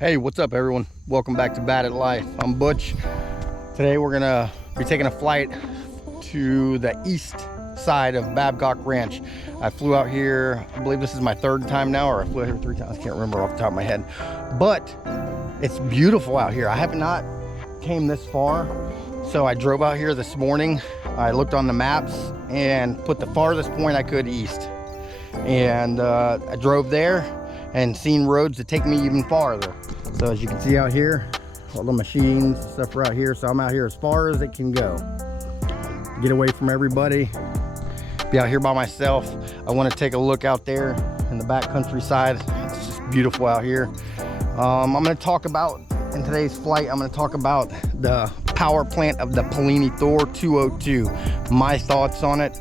Hey, what's up everyone? Welcome back to Bad at Life. I'm Butch. Today we're gonna be taking a flight to the east side of Babcock Ranch. I flew out here, I believe this is my third time now, or I flew out here 3 times, I can't remember off the top of my head. But it's beautiful out here. I have not came this far, so I drove out here this morning. I looked on the maps and put the farthest point I could east. And I drove there and seen roads that take me even farther. So as you can see out here, all the machines and stuff are out here. So I'm out here as far as it can go. Get away from everybody. Be out here by myself. I want to take a look out there in the back countryside. It's just beautiful out here. I'm going to talk about, in today's flight, I'm going to talk about the power plant of the Polini Thor 202. My thoughts on it.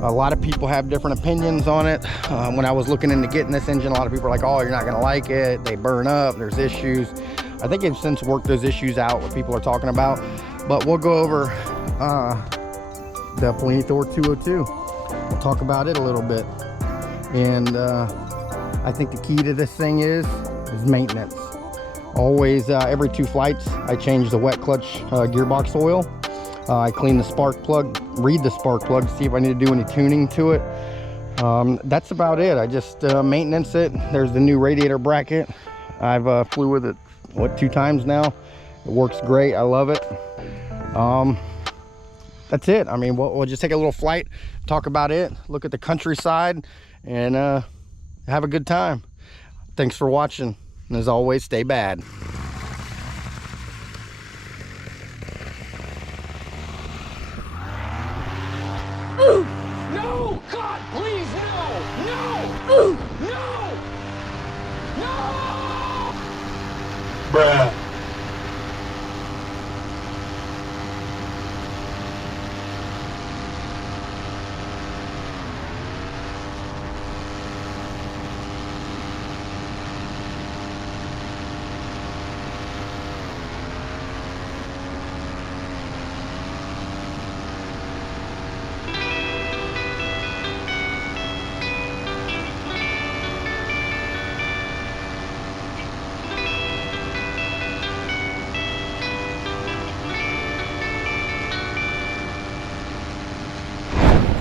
A lot of people have different opinions on it. When I was looking into getting this engine, a lot of people are like, oh, you're not gonna like it. They burn up, there's issues. I think they've since worked those issues out, what people are talking about. But we'll go over the Polini Thor 202. We'll talk about it a little bit. And I think the key to this thing is maintenance. Always, every 2 flights, I change the wet clutch gearbox oil. I clean the spark plug, read the spark plug to see if I need to do any tuning to it. That's about it. I just maintenance it. There's the new radiator bracket. I've flew with it, what, 2 times now. It works great. I love it. That's it. I mean, we'll just take a little flight, talk about it, look at the countryside, and have a good time. Thanks for watching. And as always, stay bad. Ooh, no! God, please, no! No! Ooh, no! No! Bruh.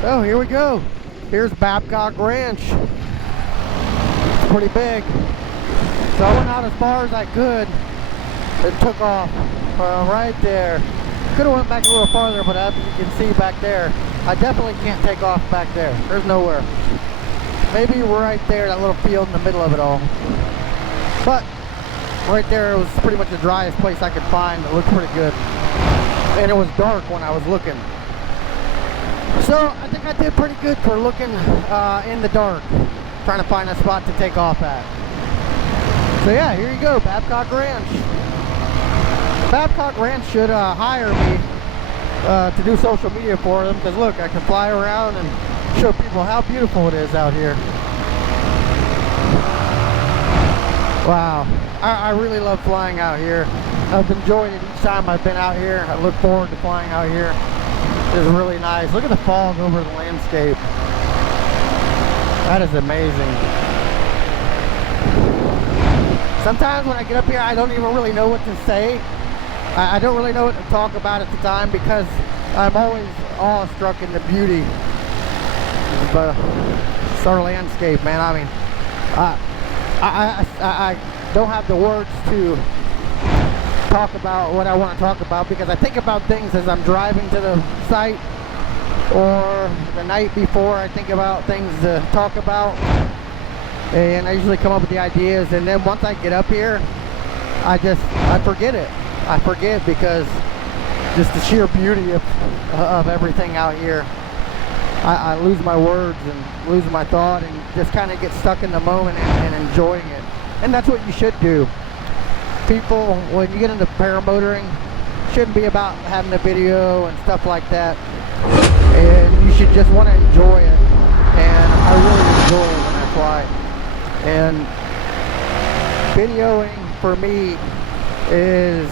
So here we go. Here's Babcock Ranch. It's pretty big. So I went out as far as I could and took off right there. Could have went back a little farther, but as you can see back there, I definitely can't take off back there. There's nowhere. Maybe right there, that little field in the middle of it all. But right there, it was pretty much the driest place I could find. It looked pretty good. And it was dark when I was looking. So I think I did pretty good for looking in the dark, trying to find a spot to take off at. So yeah, here you go, Babcock Ranch. Babcock Ranch should hire me to do social media for them, because look, I can fly around and show people how beautiful it is out here. Wow, I really love flying out here. I've enjoyed it each time I've been out here. I look forward to flying out here. It's really nice. Look at the fog over the landscape. That is amazing. Sometimes when I get up here, I don't even really know what to say. I don't really know what to talk about at the time, because I'm always awestruck in the beauty of our landscape, man. I mean, I don't have the words to talk about what I want to talk about, because I think about things as I'm driving to the site, or the night before I think about things to talk about, and I usually come up with the ideas, and then once I get up here, I forget it. I forget, because just the sheer beauty of everything out here. I lose my words and lose my thought, and just kind of get stuck in the moment and enjoying it. And that's what you should do. People, when you get into paramotoring, shouldn't be about having a video and stuff like that, and you should just want to enjoy it. And I really enjoy it when I fly. And videoing for me is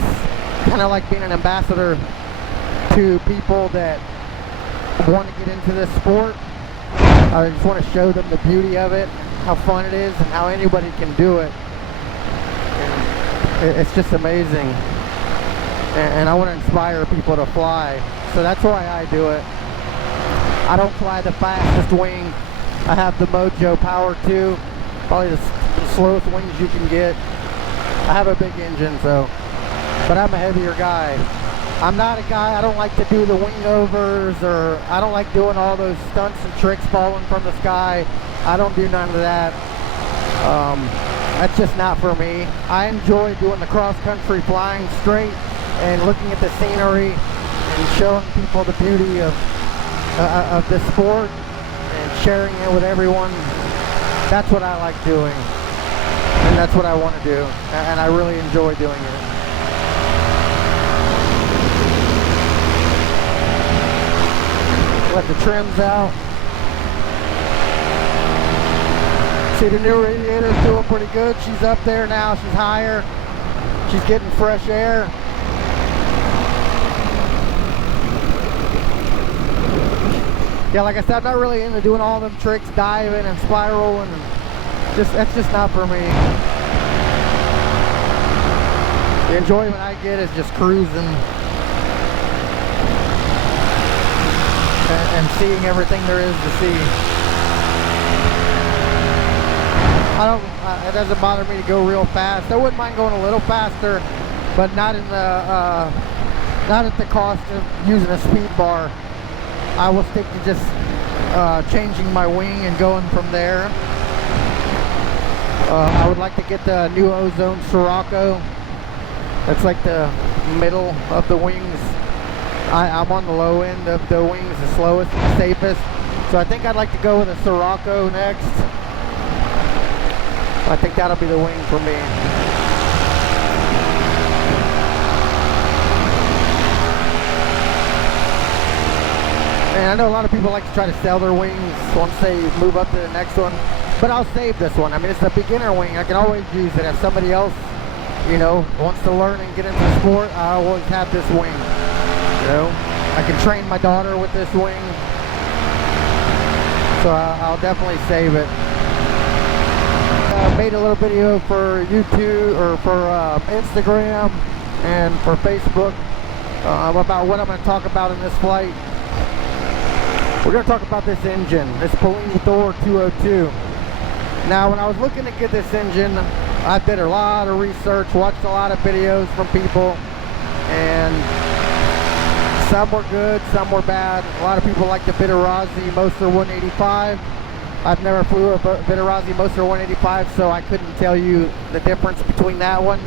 kind of like being an ambassador to people that want to get into this sport. I just want to show them the beauty of it, how fun it is, and how anybody can do it. And it's just amazing. And I want to inspire people to fly. So that's why I do it. I don't fly the fastest wing. I have the Mojo Power 2, probably the slowest wings you can get. I have a big engine, so, but I'm a heavier guy. I'm not a guy, I don't like to do the wing overs, or I don't like doing all those stunts and tricks falling from the sky. I don't do none of that. That's just not for me. I enjoy doing the cross-country flying straight and looking at the scenery and showing people the beauty of the sport and sharing it with everyone. That's what I like doing, and that's what I want to do, and I really enjoy doing it. Let the trims out. See, the new radiator's doing pretty good. She's up there now, she's higher. She's getting fresh air. Yeah, like I said, I'm not really into doing all them tricks, diving and spiraling, and that's just not for me. The enjoyment I get is just cruising and seeing everything there is to see. It doesn't bother me to go real fast. I wouldn't mind going a little faster, but not at the cost of using a speed bar. I will stick to just changing my wing and going from there. I would like to get the new Ozone Sirocco. That's like the middle of the wings. I'm on the low end of the wings, the slowest and safest. So I think I'd like to go with a Sirocco next. I think that'll be the wing for me. And I know a lot of people like to try to sell their wings once they move up to the next one, but I'll save this one. I mean, it's a beginner wing. I can always use it. If somebody else, you know, wants to learn and get into the sport, I always have this wing. You know, I can train my daughter with this wing, so I'll definitely save it. I made a little video for YouTube or for Instagram and for Facebook about what I'm going to talk about in this flight. We're going to talk about this engine, this Polini Thor 202. Now, when I was looking to get this engine, I did a lot of research, watched a lot of videos from people, and some were good, some were bad. A lot of people like the Bitarazi Moser 185. I've never flew a Bitarazi Moser 185, so I couldn't tell you the difference between that one.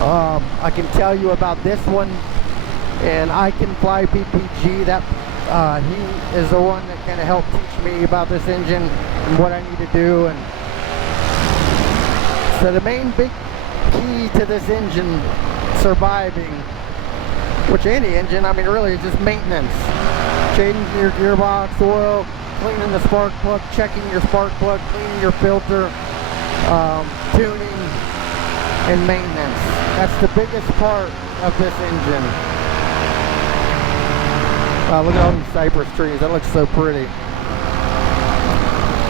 I can tell you about this one, and I can fly PPG. That he is the one that kind of helped teach me about this engine and what I need to do. And so the main big key to this engine surviving, which any engine, I mean, really, is just maintenance. Changing your gearbox oil, cleaning the spark plug, checking your spark plug, cleaning your filter, tuning, and maintenance. That's the biggest part of this engine. Look at all these cypress trees. That looks so pretty.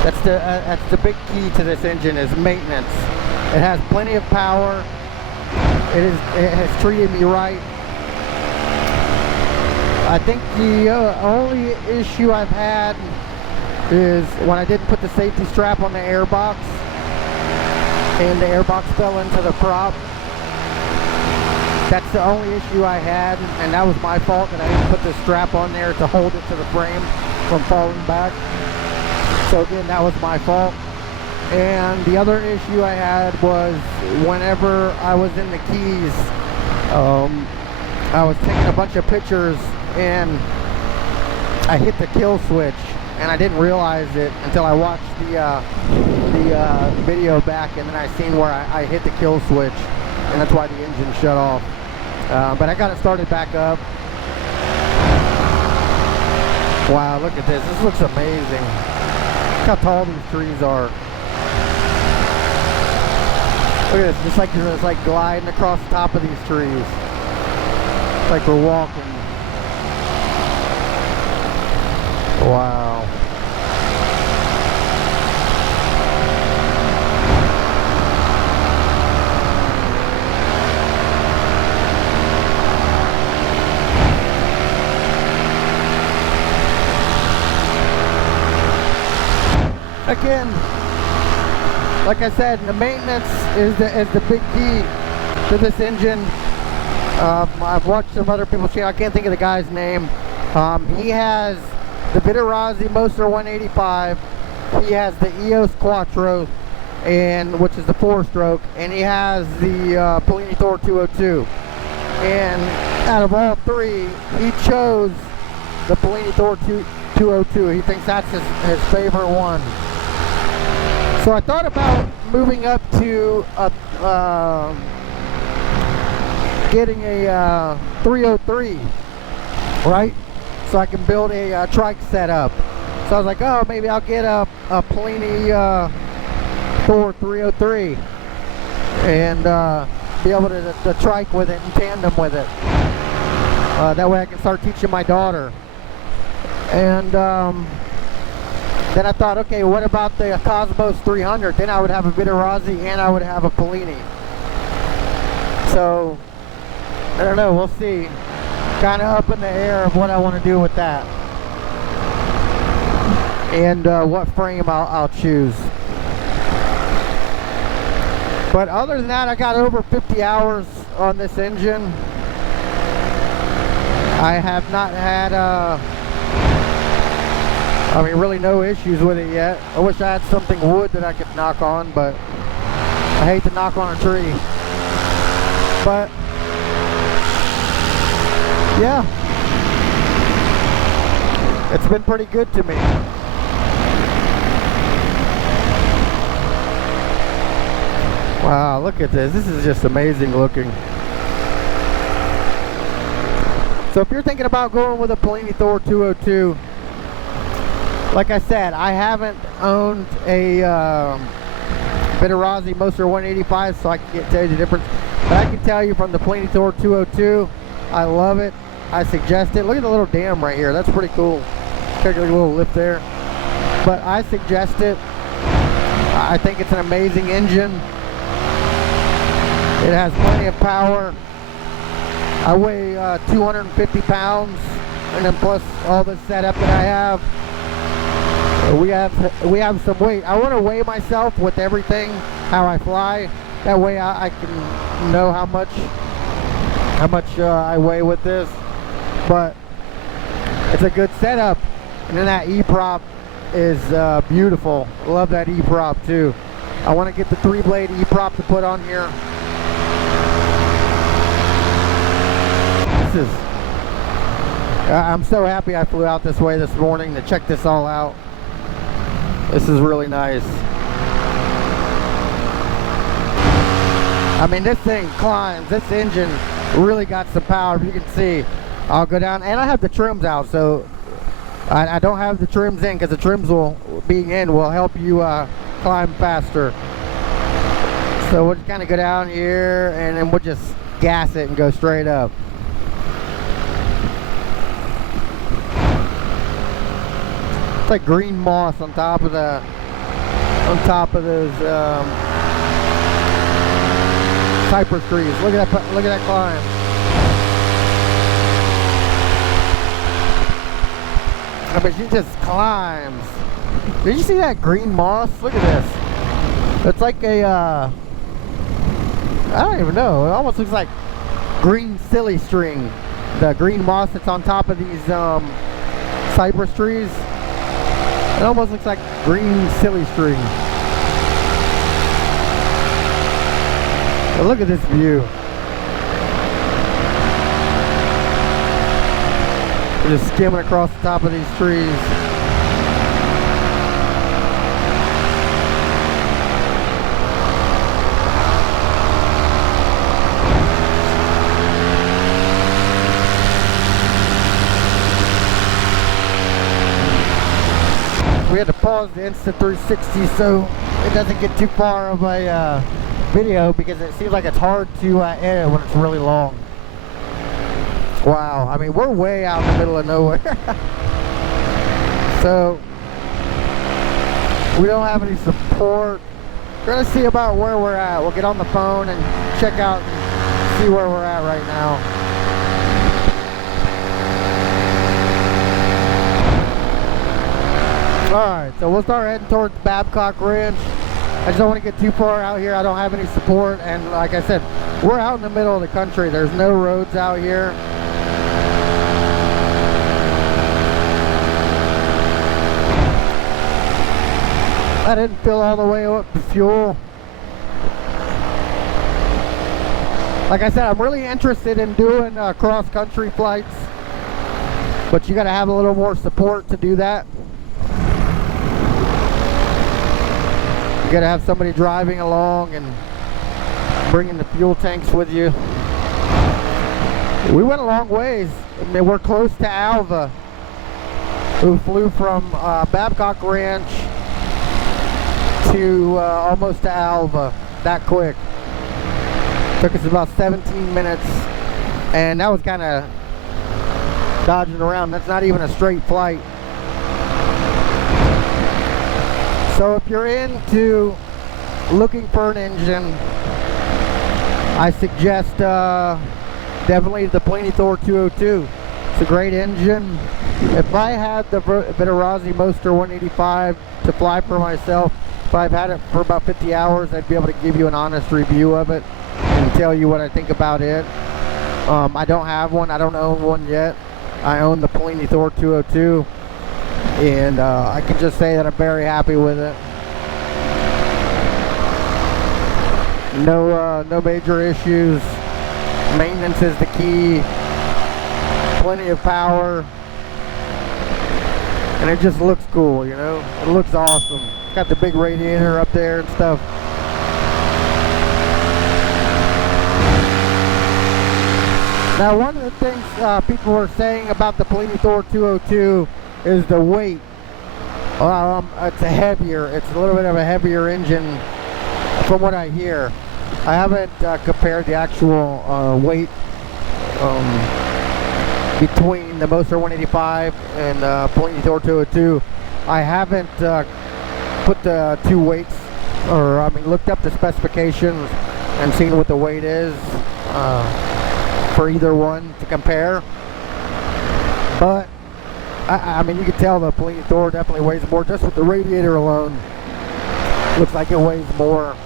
That's the big key to this engine, is maintenance. It has plenty of power. It has treated me right. I think the only issue I've had is when I didn't put the safety strap on the airbox, and the airbox fell into the prop. That's the only issue I had, and that was my fault that I didn't put the strap on there to hold it to the frame from falling back. So again, that was my fault. And the other issue I had was whenever I was in the Keys, I was taking a bunch of pictures and I hit the kill switch, and I didn't realize it until I watched the video back, and then I seen where I hit the kill switch, and that's why the engine shut off. But I got it started back up. Wow, look at this. This looks amazing. Look how tall these trees are. Look at this. Just like you're just like gliding across the top of these trees. It's like we're walking. Wow. again, like I said, the maintenance is the big key to this engine. I've watched some other people's channel. I can't think of the guy's name. He has the Vitarazi Motor 185. He has the EOS Quattro, which is the 4-stroke, and he has the Polini Thor 202. And out of all three, he chose the Polini Thor 202. He thinks that's his favorite one. So I thought about moving up to getting a 303, right? So I can build a trike setup. So I was like, oh, maybe I'll get a Polini Thor 303 and be able to trike with it in tandem with it. That way I can start teaching my daughter. And then I thought, okay, what about the Cosmos 300? Then I would have a Vitarazi and I would have a Polini. So I don't know, we'll see. Kind of up in the air of what I want to do with that. And what frame I'll choose. But other than that, I got over 50 hours on this engine. I have not had really no issues with it yet. I wish I had something wood that I could knock on, but I hate to knock on a tree. But yeah, it's been pretty good to me. Wow, look at this. This is just amazing looking. So if you're thinking about going with a Polini Thor 202, like I said, I haven't owned a Vitarazi Motor 185, so I can't tell you the difference. But I can tell you from the Polini Thor 202, I love it. I suggest it. Look at the little dam right here. That's pretty cool. Take a little lift there. But I suggest it. I think it's an amazing engine. It has plenty of power. I weigh 250 pounds, and then plus all the setup that I have, we have some weight. I want to weigh myself with everything, how I fly. That way I can know how much I weigh with this. But it's a good setup, and then that eprop is beautiful. I love that eprop too. I want to get the 3-blade eprop to put on here. I'm so happy I flew out this way this morning to check this all out. This is really nice. I mean, this thing climbs. This engine really got some power. If you can see, I'll go down, and I have the trims out, so I don't have the trims in because the trims being in will help you climb faster. So we'll just kind of go down here, and then we'll just gas it and go straight up. It's like green moss on top of those cypress trees. Look at that climb. I mean, she just climbs. Did you see that green moss? Look at this. It's like a I don't even know. It almost looks like green silly string. The green moss that's on top of these cypress trees. It almost looks like green silly string. But look at this view. We're just skimming across the top of these trees. We had to pause the Insta 360 so it doesn't get too far of a video, because it seems like it's hard to edit when it's really long. Wow, I mean, we're way out in the middle of nowhere. So we don't have any support. We're gonna see about where we're at. We'll get on the phone and check out and see where we're at right now. Alright, so we'll start heading towards Babcock Ranch. I just don't want to get too far out here. I don't have any support, and like I said, we're out in the middle of the country. There's no roads out here. I didn't fill all the way up with fuel. Like I said, I'm really interested in doing cross-country flights, but you got to have a little more support to do that. You gotta have somebody driving along and bringing the fuel tanks with you. We went a long ways. I mean, we're close to Alva, who flew from Babcock Ranch to almost to Alva that quick. Took us about 17 minutes, and that was kind of dodging around. That's not even a straight flight. So if you're into looking for an engine, I suggest definitely the Polini Thor 202. It's a great engine. If I had the Vitarazi Moster 185 to fly for myself, if I've had it for about 50 hours, I'd be able to give you an honest review of it and tell you what I think about it. I don't have one. I don't own one yet. I own the Polini Thor 202. And I can just say that I'm very happy with it. No major issues. Maintenance is the key. Plenty of power, and it just looks cool, you know. It looks awesome. It's got the big radiator up there and stuff. Now, one of the things people were saying about the Polini Thor 202 is the weight. It's a little bit of a heavier engine from what I hear. I haven't compared the actual weight between the Moster 185 and Polini Thor 202. I haven't put the two weights, or I mean looked up the specifications and seen what the weight is for either one to compare. But I mean, you can tell the Polini Thor definitely weighs more just with the radiator alone. Looks like it weighs more.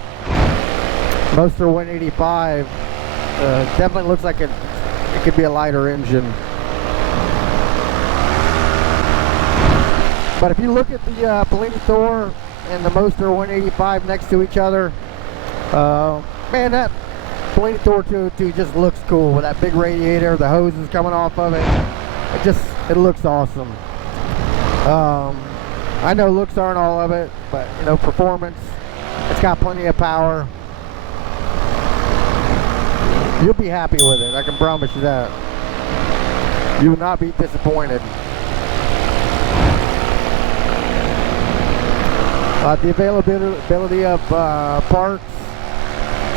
Moster 185 definitely looks like it could be a lighter engine. But if you look at the Polini Thor and the Moster 185 next to each other, man, that Polini Thor 202 just looks cool with that big radiator, the hoses coming off of it. It looks awesome. I know looks aren't all of it, but you know, performance, it's got plenty of power. You'll be happy with it, I can promise you that. You will not be disappointed. The availability of parts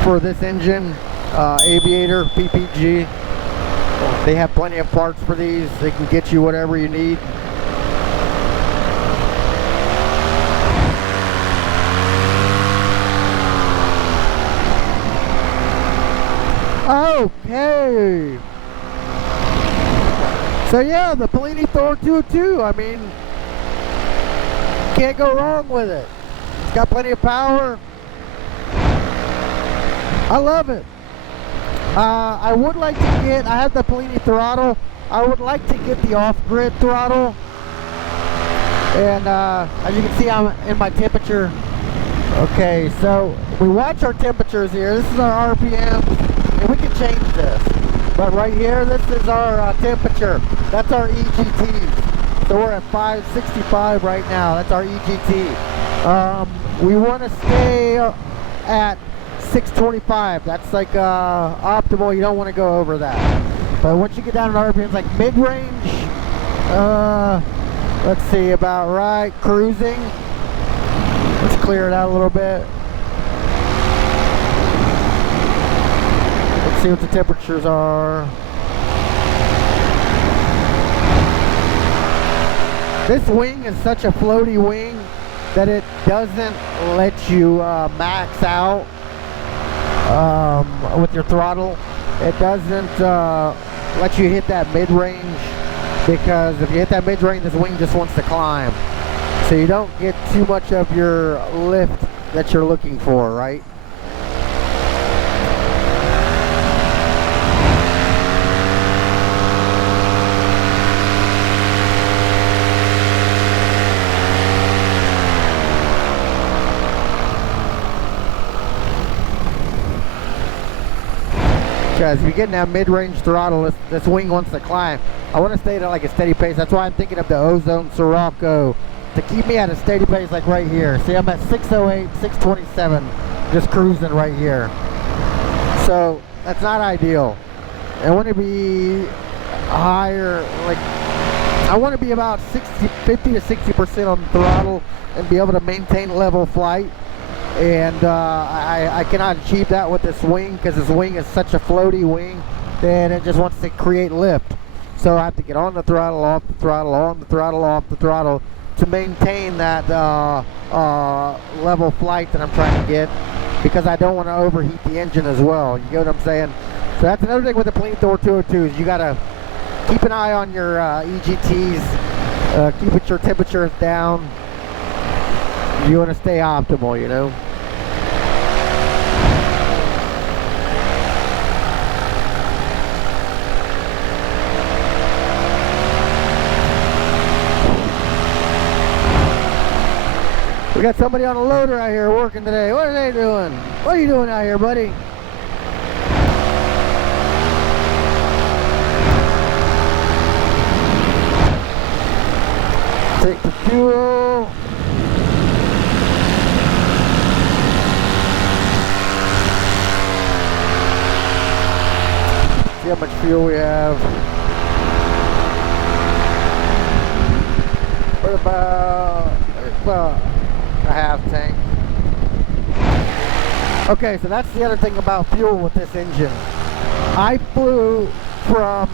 for this engine, Aviator PPG, they have plenty of parts for these. They can get you whatever you need. Okay. So yeah, the Polini Thor 202, I mean, can't go wrong with it. It's got plenty of power. I love it. I would like to get, I have the Polini throttle. I would like to get the off-grid throttle. And as you can see, I'm in my temperature. Okay, so we watch our temperatures here. This is our RPM, and we can change this. But right here, this is our temperature. That's our EGT. So we're at 565 right now. That's our EGT. We want to stay at 625. That's like optimal. You don't want to go over that. But once you get down to RPMs like mid-range, let's see, about right, cruising. Let's clear it out a little bit. Let's see what the temperatures are. This wing is such a floaty wing that it doesn't let you max out with your throttle. It doesn't let you hit that mid-range, because if you hit that mid-range, this wing just wants to climb. so you don't get too much of your lift that you're looking for, right? Because if you're getting that mid-range throttle, this wing wants to climb. I want to stay at like a steady pace. That's why I'm thinking of the Ozone Sirocco to keep me at a steady pace, like right here. See, I'm at 608, 627, just cruising right here. So that's not ideal. I want to be higher, like I want to be about 50 to 60% on the throttle and be able to maintain level flight. And I cannot achieve that with this wing, because this wing is such a floaty wing that it just wants to create lift. So I have to get on the throttle, off the throttle, on the throttle, off the throttle to maintain that level flight that I'm trying to get, because I don't want to overheat the engine as well. You get what I'm saying? So that's another thing with the Polini Thor 202 is you got to keep an eye on your EGTs, keep your temperatures down. You want to stay optimal, you know. We got somebody on a loader out here working today. What are they doing? What are you doing out here, buddy? Take the fuel. See how much fuel we have. We're about a half tank. Okay, so that's the other thing about fuel with this engine. I flew from,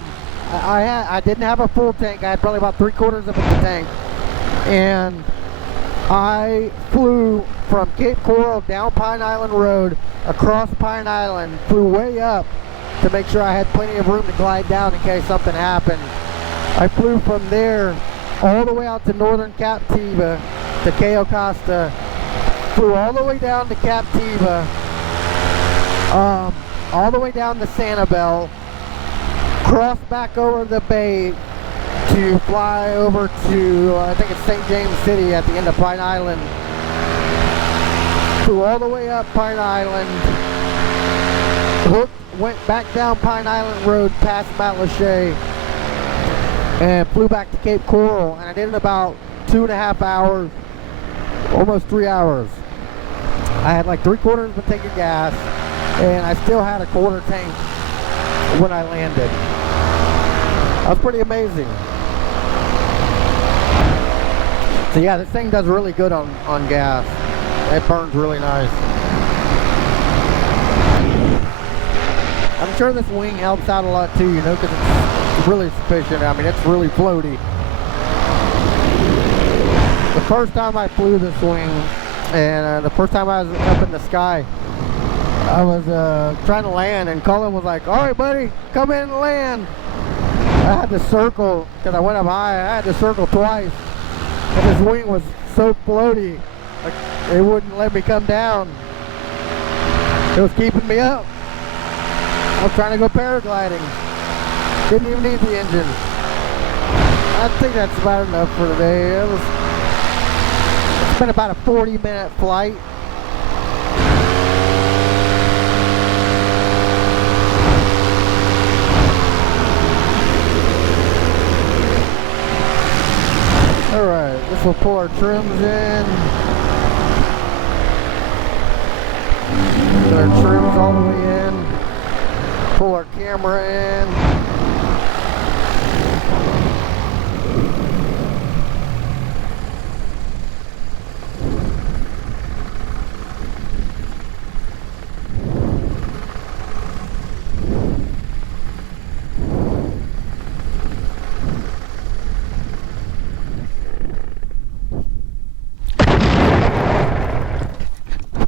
I didn't have a full tank. I had probably about 3/4 of the tank. And I flew from Cape Coral down Pine Island Road, across Pine Island, flew way up to make sure I had plenty of room to glide down in case something happened. I flew from there all the way out to northern Captiva, to Cayo Costa, flew all the way down to Captiva, all the way down to Sanibel, crossed back over the bay to fly over to, I think it's St. James City at the end of Pine Island. Flew all the way up Pine Island, went back down Pine Island Road past Matlacha, and flew back to Cape Coral, and I did it in about 2.5 hours, almost 3 hours. I had like 3/4 of a tank of gas, and I still had a 1/4 tank when I landed. That was pretty amazing. So yeah, this thing does really good on gas. It burns really nice. I'm sure this wing helps out a lot too, you know, because it's really sufficient. I mean, it's really floaty. The first time I flew this wing, and the first time I was up in the sky, I was trying to land, and Colin was like, "All right, buddy, come in and land." I had to circle, because I went up high, I had to circle twice. And this wing was so floaty, like it wouldn't let me come down. It was keeping me up. I was trying to go paragliding. Didn't even need the engine. I think that's about enough for today. It's been about a 40-minute flight. Alright, this will pull our trims in. Get our trims all the way in. Pull our camera in.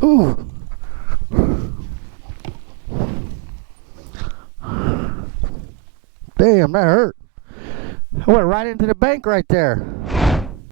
Ooh. Damn, that hurt. I went right into the bank right there.